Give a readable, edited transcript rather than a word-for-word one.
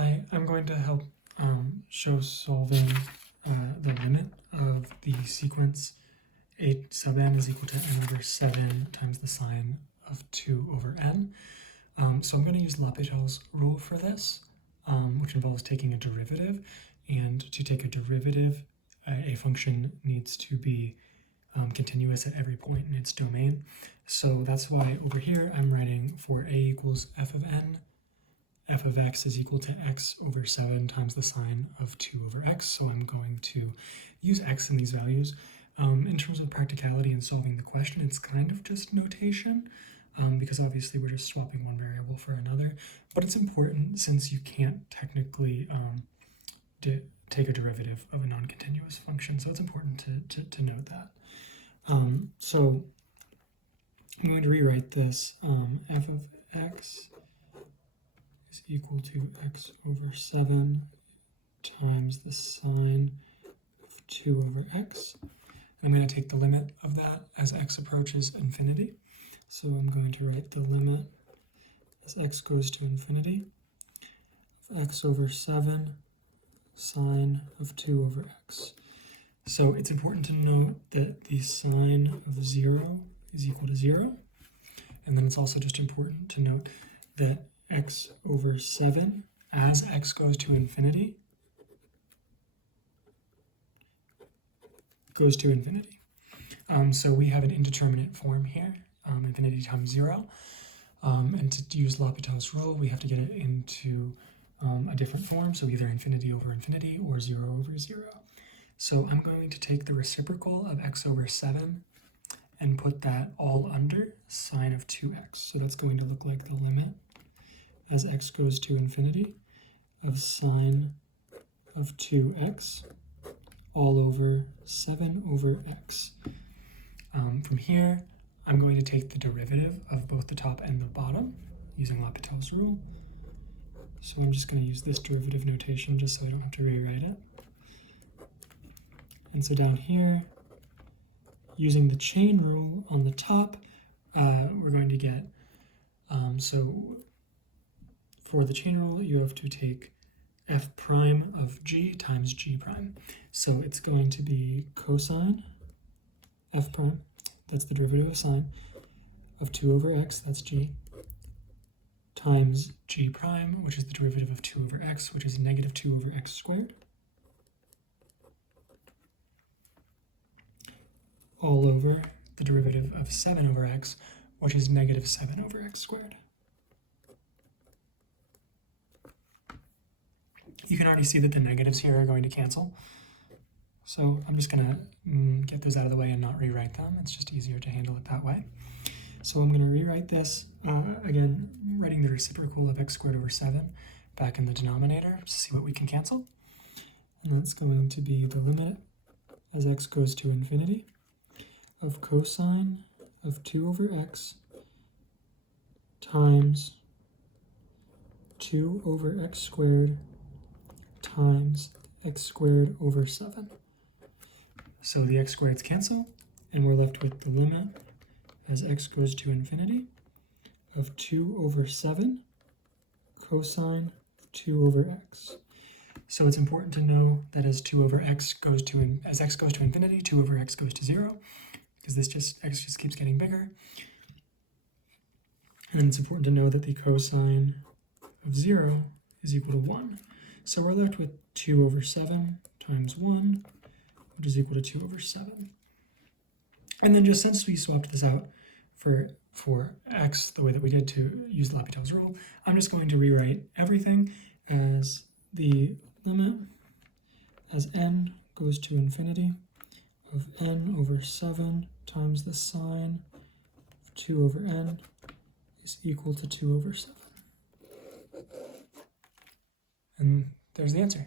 Hi, I'm going to help show solving the limit of the sequence 8 sub n is equal to n over 7 times the sine of 2 over n. So I'm going to use L'Hopital's rule for this, which involves taking a derivative. And to take a derivative, a function needs to be continuous at every point in its domain. So that's why over here I'm writing for a equals f of n, f of x is equal to x over 7 times the sine of 2 over x. So I'm going to use x in these values. In terms of practicality and solving the question, it's kind of just notation, because obviously we're just swapping one variable for another. But it's important since you can't technically take a derivative of a non-continuous function. So it's important to note that. So I'm going to rewrite this f of x is equal to x over 7 times the sine of 2 over x. I'm going to take the limit of that as x approaches infinity. So I'm going to write the limit as x goes to infinity of x over 7 sine of 2 over x. So it's important to note that the sine of 0 is equal to 0. And then it's also just important to note that x over 7, as x goes to infinity, goes to infinity. So we have an indeterminate form here, infinity times 0. And to use L'Hopital's rule, we have to get it into a different form, so either infinity over infinity or 0 over 0. So I'm going to take the reciprocal of x over 7 and put that all under sine of 2x. So that's going to look like the limit as x goes to infinity of sine of 2x all over 7 over x. From here, I'm going to take the derivative of both the top and the bottom using L'Hopital's rule. So I'm just going to use this derivative notation just so I don't have to rewrite it. And so down here, using the chain rule on the top, we're going to get, so for the chain rule, you have to take f prime of g times g prime. So it's going to be cosine f prime, that's the derivative of sine, of 2 over x, that's g, times g prime, which is the derivative of 2 over x, which is negative 2 over x squared, all over the derivative of 7 over x, which is negative 7 over x squared. You can already see that the negatives here are going to cancel. So I'm just going to get those out of the way and not rewrite them. It's just easier to handle it that way. So I'm going to rewrite this, again, writing the reciprocal of x squared over 7 back in the denominator to see what we can cancel. And that's going to be the limit as x goes to infinity of cosine of 2 over x times 2 over x squared times x squared over 7. So the x squareds cancel, and we're left with the limit as x goes to infinity of 2 over 7 cosine of 2 over x. So it's important to know that as x goes to infinity, 2 over x goes to 0, because x just keeps getting bigger. And then it's important to know that the cosine of 0 is equal to 1. So we're left with 2 over 7 times 1, which is equal to 2 over 7. And then just since we swapped this out for x the way that we did to use L'Hopital's rule, I'm just going to rewrite everything as the limit as n goes to infinity of n over 7 times the sine of 2 over n is equal to 2 over 7. And there's the answer.